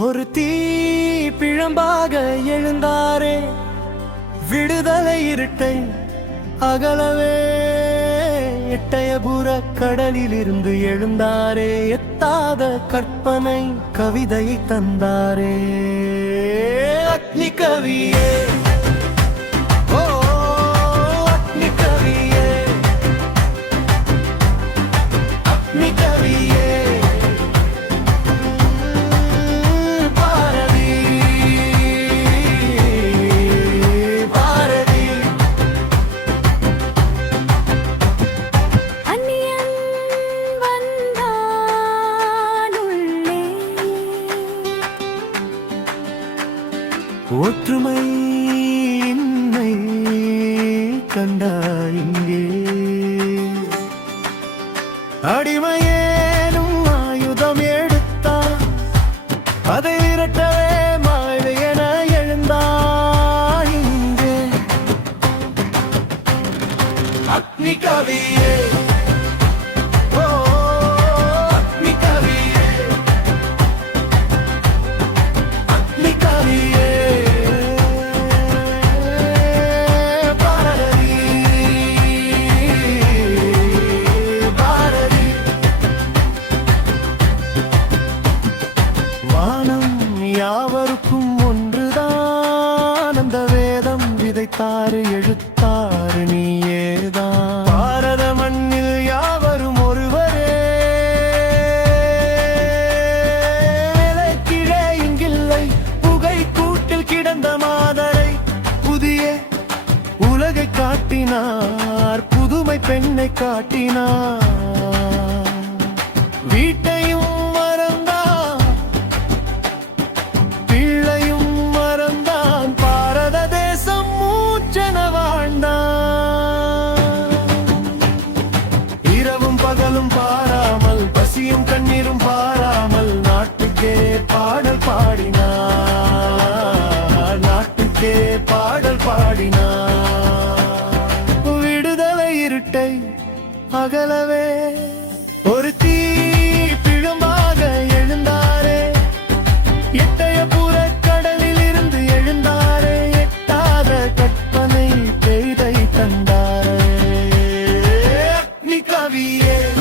ஒரு தீ பிழம்பாக எழுந்தாரே விடுதலை இருட்டை அகலவே எட்டயபுர கடலில் இருந்து எழுந்தாரே எத்தாத கற்பனை கவிதை தந்தாரே. அக்னி கவியே ஒற்றுமை என்னை கண்டாய் இங்கே. அடிமையேனும் ஆயுதம் எடுத்தா அதை விரட்டவே மாலை என எழுந்தாய் இங்கே. அக்னி கவியே எழுத்தாறு எழுத்தாறு நீயேதான். பாரத மண்ணில் யாவரும் ஒருவரே. கீழே இங்கில்லை புகை கூட்டில் கிடந்த மாதரை. புதிய உலகை காட்டினார் புதுமை பெண்ணை காட்டினார். வீட்டை பகலும் பாராமல் பசியும் கண்ணீரும் பாராமல் நாட்டுக்கே பாடல் பாடினார் நாட்டுக்கே பாடல் பாடினார் விடுதலை இருட்டை அகலவே yeah.